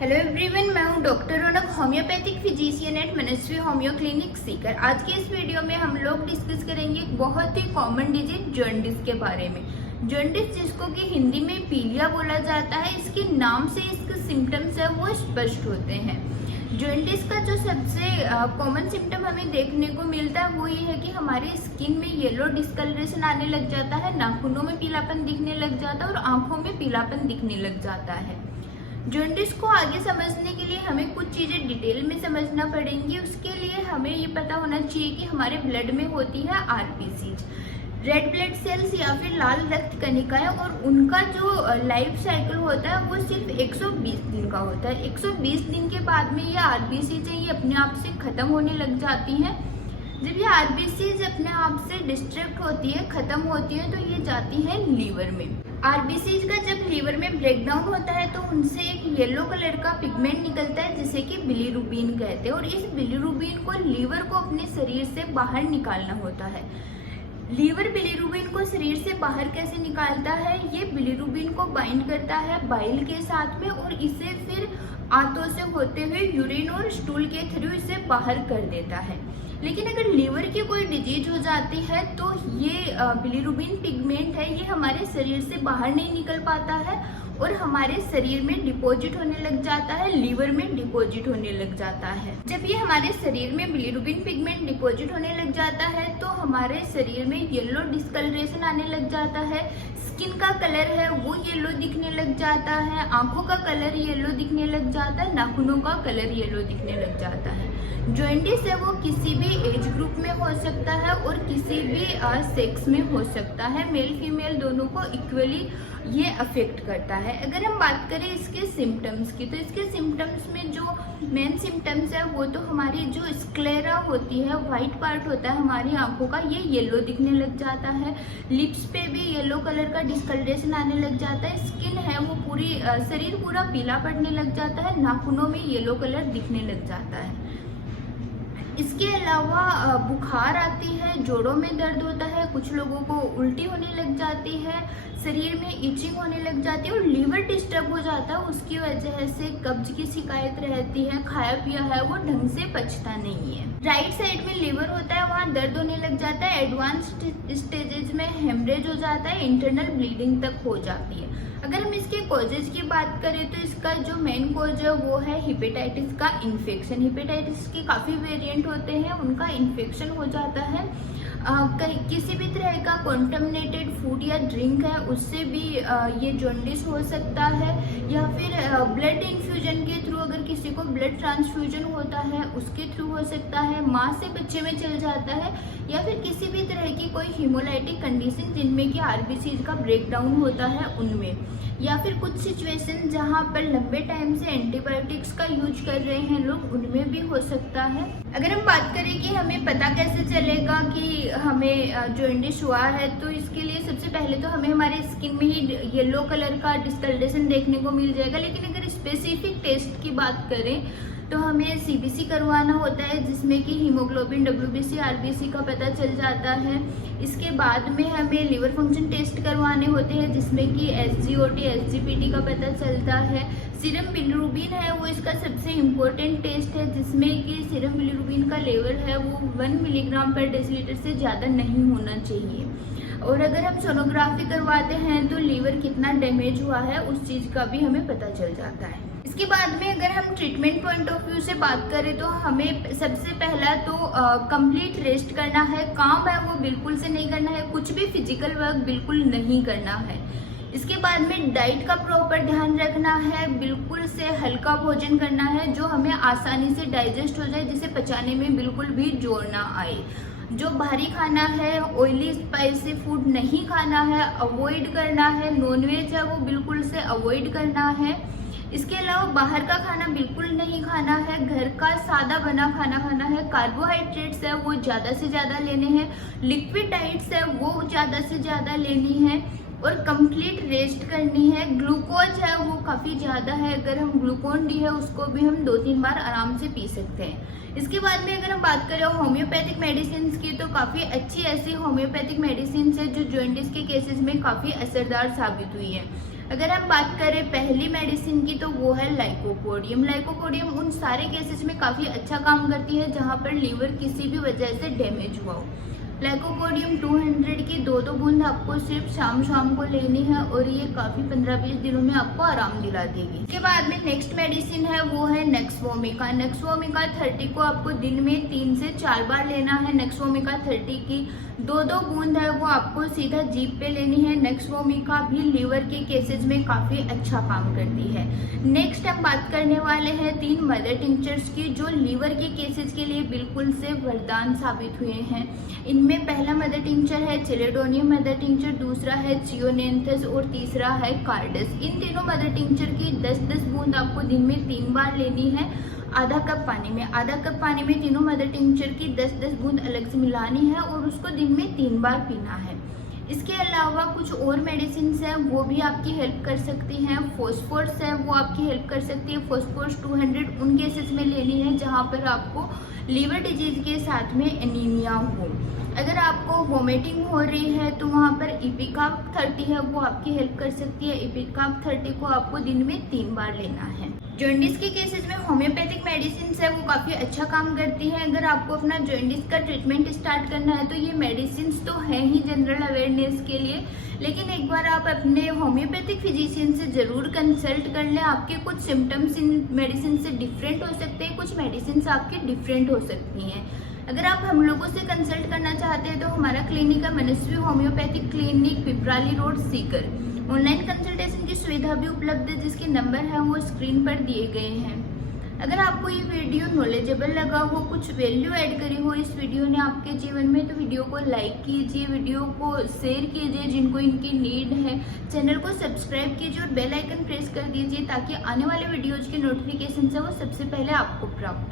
Hello everyone, मैं हूं doctor रौनक, homeopathic physician eight मनस्वी homeo clinic Sikar. आज के इस वीडियो में हम लोग डिस्कस करेंगे एक बहुत ही कॉमन डिजीज जॉन्डिस के बारे में। जॉन्डिस, जिसको कि हिंदी में पीलिया बोला जाता है, इसके नाम से इसके सिम्टम्स है वो स्पष्ट होते हैं। जॉन्डिस का जो सबसे कॉमन सिम्टम हमें देखने को मिलता है वो ये है कि हमारी स्किन में येलो डिस्कलरेशन आने लग जाता है, नाखूनों में पीलापन दिखने लग जाता है और आंखों में पीलापन दिखने लग जाता है। जॉन्डिस को आगे समझने के लिए हमें कुछ चीजें डिटेल में समझना पड़ेंगी। उसके लिए हमें ये पता होना चाहिए कि हमारे ब्लड में होती है आरबीसीज, रेड ब्लड सेल्स या फिर लाल रक्त कणिकाएं, और उनका जो लाइफ साइकिल होता है वो सिर्फ 120 दिन का होता है। 120 दिन के बाद में ये आरबीसीज ये अपने आप से खत्म होने लग जाती हैं। जब ये आरबीसीज अपने आप से डिस्ट्रैक्ट होती है, खत्म होती है, तो ये जाती है लीवर में। आरबीसीज का जब लीवर में ब्रेकडाउन होता है तो उनसे एक येलो कलर का पिगमेंट निकलता है जिसे कि बिलीरुबिन कहते हैं, और इस बिलीरुबिन को लीवर को अपने शरीर से बाहर निकालना होता है। लीवर बिलीरुबिन को शरीर से बाहर कैसे निकालता है? ये बिलीरुबिन को बाइंड करता है बाइल के साथ में और इसे फिर आंतों से होते हुए यूरिन और स्टूल के थ्रू इसे बाहर कर देता है। लेकिन अगर लीवर की कोई डिजीज हो जाती है तो ये बिलीरुबिन पिगमेंट है, ये हमारे शरीर से बाहर नहीं निकल पाता है और हमारे शरीर में डिपॉजिट होने लग जाता है, लीवर में डिपॉजिट होने लग जाता है। जब ये हमारे शरीर में बिलीरुबिन पिगमेंट डिपॉजिट होने लग जाता है तो हमारे शरीर में येलो डिस्कलरेशन आने लग जाता है, स्किन का कलर है वो येलो दिखने लग जाता है, आंखों का कलर येलो दिखने लग जाता है, नाखूनों का कलर येलो दिखने लग जाता है। जॉन्डिस है वो किसी भी एज ग्रुप में हो सकता है और किसी भी सेक्स में हो सकता है, मेल फीमेल दोनों को इक्वली ये अफेक्ट करता है। अगर हम बात करें इसके सिम्टम्स की, तो इसके सिम्टम्स में जो मेन सिम्टम्स है वो तो हमारी जो स्क्लेरा होती है, व्हाइट पार्ट होता है हमारी आंखों का, ये येलो दिखने लग जाता है। लिप्स पे भी येलो कलर का डिस्कलरेशन आने लग जाता है, स्किन है वो पूरी शरीर पूरा पीला पड़ने लग जाता है, नाखूनों में येलो कलर दिखने लग जाता है। इसके अलावा बुखार आती है, जोड़ों में दर्द होता है, कुछ लोगों को उल्टी होने लग जाती है, शरीर में इचिंग होने लग जाती है और लीवर डिस्टर्ब हो जाता है। उसकी वजह से कब्ज की शिकायत रहती है, खाया पिया है वो ढंग से पचता नहीं है। राइट साइड में लीवर होता है, वहाँ दर्द होने लग जाता है, एडवांस्ड स्टेजेस में हेमरेज हो जाता है, इंटरनल ब्लीडिंग तक हो जाती है। अगर हम इसके कॉजेज की बात करें तो इसका जो मेन कॉज है वो है हेपेटाइटिस का इन्फेक्शन। हेपेटाइटिस के काफ़ी वेरिएंट होते हैं, उनका इन्फेक्शन हो जाता है। किसी भी तरह का कॉन्टामिनेटेड फूड या ड्रिंक है उससे भी ये जॉन्डिस हो सकता है, या फिर ब्लड इन्फ्यूजन के थ्रू, अगर किसी को ब्लड ट्रांसफ्यूजन होता है उसके थ्रू हो सकता है, माँ से बच्चे में चल जाता है, या फिर किसी भी तरह की कोई हीमोलाइटिक कंडीशन जिनमें कि आरबीसीज का ब्रेकडाउन होता है उनमें, या फिर कुछ सिचुएशन जहाँ पर लंबे टाइम से एंटीबायोटिक्स का यूज कर रहे हैं लोग, उनमें भी हो सकता है। अगर हम बात करें कि हमें पता कैसे चलेगा कि हमें जॉन्डिस हुआ है, तो इसके लिए सबसे पहले तो हमें हमारे स्किन में ही येलो कलर का डिस्कलरेशन देखने को मिल जाएगा। लेकिन अगर स्पेसिफिक टेस्ट की बात करें तो हमें सीबीसी करवाना होता है, जिसमें कि हीमोग्लोबिन, डब्ल्यूबीसी, आरबीसी का पता चल जाता है। इसके बाद में हमें लिवर फंक्शन टेस्ट करवाने होते हैं, जिसमें कि एसजीओटी, एसजीपीटी का पता चलता है। सीरम बिलीरुबिन है वो इसका सबसे इम्पोर्टेंट टेस्ट है, जिसमें कि सीरम बिलीरुबिन का लेवल है वो 1 मिलीग्राम पर डेसीलीटर से ज़्यादा नहीं होना चाहिए। और अगर हम सोनोग्राफी करवाते हैं तो लीवर कितना डैमेज हुआ है उस चीज़ का भी हमें पता चल जाता है। इसके बाद में अगर हम ट्रीटमेंट पॉइंट ऑफ व्यू से बात करें तो हमें सबसे पहला तो कंप्लीट रेस्ट करना है, काम है वो बिल्कुल से नहीं करना है, कुछ भी फिजिकल वर्क बिल्कुल नहीं करना है। इसके बाद में डाइट का प्रॉपर ध्यान रखना है, बिल्कुल से हल्का भोजन करना है जो हमें आसानी से डाइजेस्ट हो जाए, जिसे पचाने में बिल्कुल भी जोर ना आए। जो भारी खाना है, ऑयली स्पाइसी फूड नहीं खाना है, अवॉइड करना है, नॉनवेज है वो बिल्कुल से अवॉइड करना है। इसके अलावा बाहर का खाना बिल्कुल नहीं खाना है, घर का सादा बना खाना खाना है, कार्बोहाइड्रेट्स है वो ज़्यादा से ज़्यादा लेने हैं, लिक्विड डाइट्स है वो ज़्यादा से ज़्यादा लेनी है और कंप्लीट रेस्ट करनी है। ग्लूकोज है वो काफ़ी ज़्यादा है, अगर हम ग्लूकोन डी है उसको भी हम 2-3 बार आराम से पी सकते हैं। इसके बाद में अगर हम बात करें होम्योपैथिक मेडिसिन की, तो काफ़ी अच्छी ऐसी होम्योपैथिक मेडिसिन है जो जॉन्डिस के केसेस में काफ़ी असरदार साबित हुई है। अगर हम बात करें पहली मेडिसिन की तो वो है लाइकोपोडियम। लाइकोपोडियम उन सारे केसेस में काफ़ी अच्छा काम करती है जहाँ पर लीवर किसी भी वजह से डैमेज हुआ हो। लाइकोपोडियम 200 की 2-2 बूंद आपको सिर्फ शाम को लेनी है और ये काफ़ी 15-20 दिनों में आपको आराम दिला देगी। इसके बाद में नेक्स्ट मेडिसिन है वो है नेक्सवोमिका। नेक्सवोमिका 30 को आपको दिन में 3 से 4 बार लेना है। नेक्सवोमिका 30 की 2-2 बूंद है वो आपको सीधा जीभ पे लेनी है। नेक्सवोमिका भी लीवर के केसेस में काफ़ी अच्छा काम करती है। नेक्स्ट हम बात करने वाले हैं 3 मदर टिंचर्स की जो लीवर के केसेस के लिए बिल्कुल से वरदान साबित हुए हैं। इनमें पहला मदर टिंचर है चिलेडोनियम मदर टिंचर, दूसरा है चियोनेंथस और तीसरा है कार्डस। इन तीनों मदर टिंचर की 10-10 बूंद आपको दिन में 3 बार लेनी है आधा कप पानी में। आधा कप पानी में तीनों मदर टिंचर की 10-10 बूंद अलग से मिलानी है और उसको दिन में 3 बार पीना है। इसके अलावा कुछ और मेडिसिन हैं वो भी आपकी हेल्प कर सकती हैं। फॉस्फोरस है वो आपकी हेल्प कर सकती है। फॉस्फोरस 200 उन केसेस में लेनी है जहाँ पर आपको लीवर डिजीज के साथ में एनीमिया हो। अगर आपको वोमिटिंग हो रही है तो वहाँ पर इपिकाप 30 है वो आपकी हेल्प कर सकती है। इपिकाप 30 को आपको दिन में 3 बार लेना है। जॉन्डिस के केसेस में होम्योपैथिक मेडिसिन है वो काफ़ी अच्छा काम करती है। अगर आपको अपना जॉन्डिस का ट्रीटमेंट स्टार्ट करना है तो ये मेडिसिन तो है ही जनरल अवेयरनेस के लिए, लेकिन एक बार आप अपने होम्योपैथिक फिजिशियन से ज़रूर कंसल्ट कर लें। आपके कुछ सिम्टम्स इन मेडिसिन से डिफरेंट हो सकते हैं, कुछ मेडिसिन आपके डिफरेंट हो सकती हैं। अगर आप हम लोगों से कंसल्ट करना चाहते हैं तो हमारा क्लिनिक है Manasvi homeopathic clinic, Piprali road, Sikar. Online consultation की सुविधा भी उपलब्ध है जिसके नंबर हैं वो स्क्रीन पर दिए गए हैं। अगर आपको ये वीडियो नॉलेजेबल लगा हो, कुछ वैल्यू ऐड करी हो इस वीडियो ने आपके जीवन में, तो वीडियो को लाइक कीजिए, वीडियो को शेयर कीजिए जिनको इनकी नीड है, चैनल को सब्सक्राइब कीजिए और बेल आइकन प्रेस कर दीजिए ताकि आने वाले वीडियोज़ के नोटिफिकेशन है वो सबसे पहले आपको प्राप्त हो।